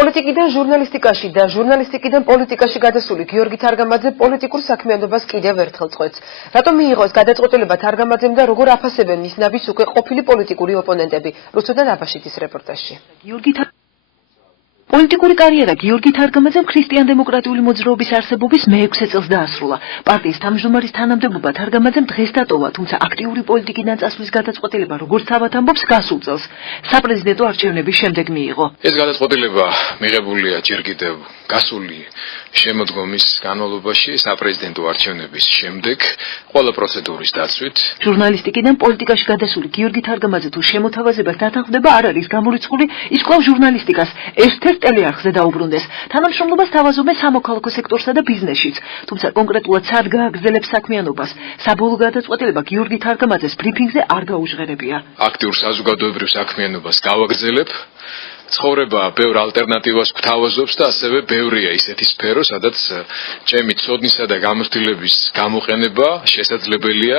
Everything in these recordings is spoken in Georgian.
პოლიტიკიდან ჟურნალისტიკაში და ჟურნალისტიკიდან პოლიტიკაში გადასული გიორგი თარგამაძე პოლიტიკურ საქმიანობას კიდევ ერთხელ წყვეტს. რატომ მიიღო ეს გადაწყვეტილება თარგამაძემ და როგორ აფასებენ მის ნაბიჯს უკვე ყოფილი პოლიტიკური ოპონენტები? რუსუდან აბაშიძის რეპორტაჟში. პოლიტიკური კარიერა გიორგი თარგამაძემ ქრისტიან-დემოკრატიული მოძრაობის არსებობის მე-6 წელს დაასრულა. პარტიის თავმჯდომარის თანამდებობა თარგამაძემ დღეს დატოვა, თუმცა აქტიური პოლიტიკიდან წასვლის გადაწყვეტილება, როგორც თავად ამბობს, გასულ წელს საპრეზიდენტო არჩევნების შემდეგ მიიღო. ეს გადაწყვეტილება მიღებულია ჯერ კიდევ გასული შემოდგომის განმავლობაში საპრეზიდენტო არჩევნების შემდეგ ყველა პროცედურის დაცვით. ჟურნალისტიკიდან პოლიტიკაში გადასული გიორგი თარგამაძე თუ შემოთავაზებას დათანხმდება არ არის გამორიცხული, ის კვლავ ჟურნალისტიკას ერთ-ერთ ტელეარხზე დაუბრუნდეს. თანამშრომლობას თავაზობენ სამოქალაქო სექტორსა და ბიზნესშიც, თუმცა კონკრეტულად სად გააგრძელებს საქმიანობას. საბოლოო გადაწყვეტილება გიორგი თარგამაძეს ბრიფინგზე არ გაუჟღერებია. აქტიურ საზოგადოებრივ საქმიანობას გავაგრძელებ. ცხოვრება ბევრ ალტერნატივას გვთავაზობს და ასევე ბევრია ისეთი სფერო, სადაც ჩემი ცოდნისა და გამოცდილების გამოყენება შესაძლებელია.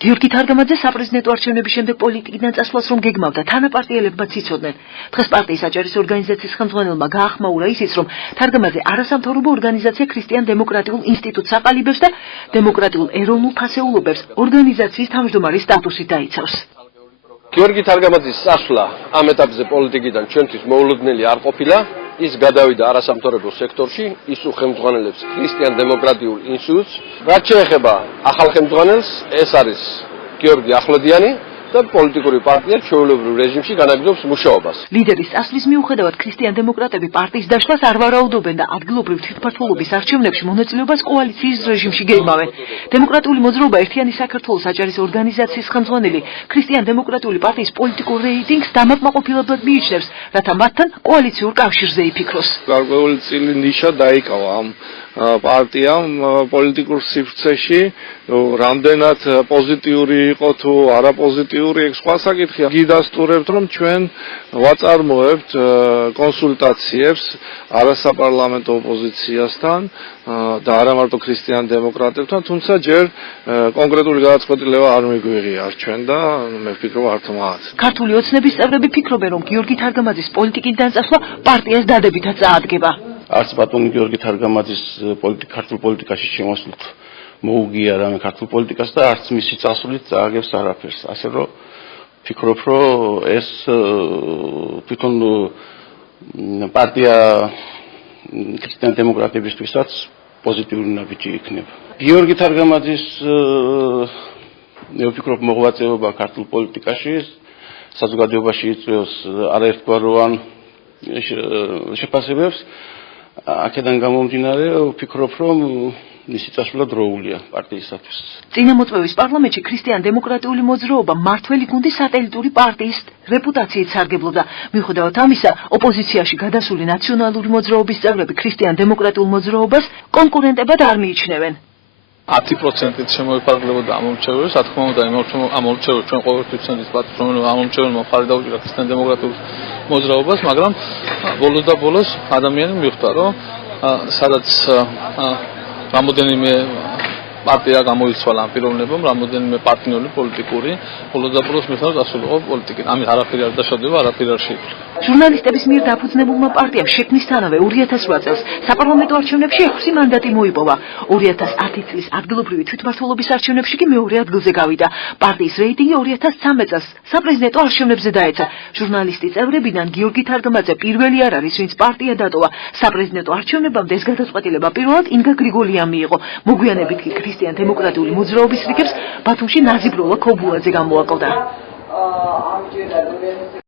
გიორგი თარგამაძე საპრეზიდენტო არჩევნების შემდეგ პოლიტიკიდან წასვლას რომ გეგმავდა, თანაპარტიელებმაც იცოდნენ. დღეს პარტიის აჭარის ორგანიზაციის ხელმძღვანელმა გაახმაურა ისიც, რომ თარგამაძე არასამთავრობო ორგანიზაცია ქრისტიან-დემოკრატიულ ინსტიტუტს აყალიბებს და დემოკრატიულ ეროვნულ ფასეულობებს ორგანიზაციის თავმჯდომარის სტატუსით დაიცავს. გიორგი თარგამაძის წასვლა ამ ეტაპზე პოლიტიკიდან ჩვენთვის მოულოდნელი არ ყოფილა. ის გადავიდა არასამთავრობო სექტორში, ის უხელმძღვანელებს ქრისტიან-დემოკრატიულ ინსტიტუტს. რაც შეეხება ახალ ხელმძღვანელს, ეს არის გიორგი ახვლედიანი და პოლიტიკური პარტია ჩვეულებრივ რეჟიმში განაგრძობს მუშაობას. ლიდერის წასვლის მიუხედავად ქრისტიან-დემოკრატები პარტიის დაშლას არ ვარაუდობენ და ადგილობრივ თვითმმართველობის არჩევნებში მონაწილეობას კოალიციის რეჟიმში გეგმავენ. დემოკრატიული მოძრაობა ერთიანი საქართველოს აჭარის ორგანიზაციის ხელმძღვანელი ქრისტიან-დემოკრატიული პარტიის პოლიტიკურ რეიტინგს დამაკმაყოფილებლად მიიჩნევს, რათა მათთან კოალიციურ კავშირზე იფიქროს. გარკვეული წილი ნიშა დაიკავა ამ პარტიამ პოლიტიკურ სივრცეში, რამდენად პოზიტიური იყო თუ არაპოზიტიური, ეს სხვა საკითხია. გიდასტურებთ, რომ ჩვენ ვაწარმოებთ კონსულტაციებს არასაპარლამენტო ოპოზიციასთან და არა მარტო ქრისტიან-დემოკრატებთან, თუმცა ჯერ კონკრეტული გადაწყვეტილება არ მიგვიღია ჩვენ და მე ვფიქრობ არც მათ. ქართული ოცნების წევრები ფიქრობენ, რომ გიორგი თარგამაძის პოლიტიკიდან წასვლა პარტიას დადებითად წაადგება. არც ბატონი გიორგი თარგამაძის ქართულ პოლიტიკაში შემოსვლით მოუგია რამე ქართულ პოლიტიკას და არც მისი წასვლით წააგებს არაფერს. ასე რომ ფიქრობ, რომ ეს თვითონ პარტია ქრისტიან-დემოკრატებისთვისაც პოზიტიური ნაბიჯი იქნება. გიორგი თარგამაძის მე ვფიქრობ მოღვაწეობა ქართულ პოლიტიკაში საზოგადოებაში იწვევს არაერთგვაროვან შეფასებებს. აქედან გამომდინარე ვფიქრობ, რომ მისი წასვლა დროულია პარტიისათვის. წინამოწვევის პარლამენტში ქრისტიან-დემოკრატიული მოძრაობა მართველი გუნდის სატელიტური პარტიის რეპუტაციით სარგებლობდა. მიუხედავად ამისა, ოპოზიციაში გადასული ნაციონალური მოძრაობის წევრები ქრისტიან-დემოკრატიულ მოძრაობას კონკურენტებად არ მიიჩნევენ. 10%-ით შემოიფარგლებოდა ამ მომრჩეველს, რა თქმა უნდა, ამ მომრჩეველს ჩვენ ყოველთვის ვცემთ პარტიის, რომ ამ მომრჩეველმა მხარი დაუჭირა ქრისტიან-დემოკრატიულ მოძრაობას, მაგრამ ბოლოს და ბოლოს ადამიანი მიხვდა, რომ სადაც რამოდენიმე პარტია გამოიცვალა ამ პიროვნებამ, რამოდენიმე პარტნიორი პოლიტიკური, ბოლოს და ბოლოს მიხვდა, რომ დასულიყო პოლიტიკით. ამით არაფერი არ დაშავდება, არაფერი არ შეიქმნა. ჟურნალისტების მიერ დაფუძნებულმა პარტიამ შექმნისთანავე 2008 წელს საპარლამენტო არჩევნებში 6 მანდატი მოიპოვა. 2010 წლის ადგილობრივი თვითმმართველობის არჩევნებში კი მეორე ადგილზე გავიდა. პარტიის რეიტინგი 2013 წელს საპრეზიდენტო არჩევნებზე დაეცა. ჟურნალისტი წევრებიდან გიორგი თარგამაძე პირველი არ არის, ვინც პარტია დატოვა. საპრეზიდენტო არჩევნებამდე ეს გადაწყვეტილება პირველად ინგა გრიგოლიამ მიიღო. მოგვიანებით კი ქრისტიან-დემოკრატიული მოძრაობის რიგებს ბათუმში ნაზიბროლა ქობულაძე გამოაკლდა.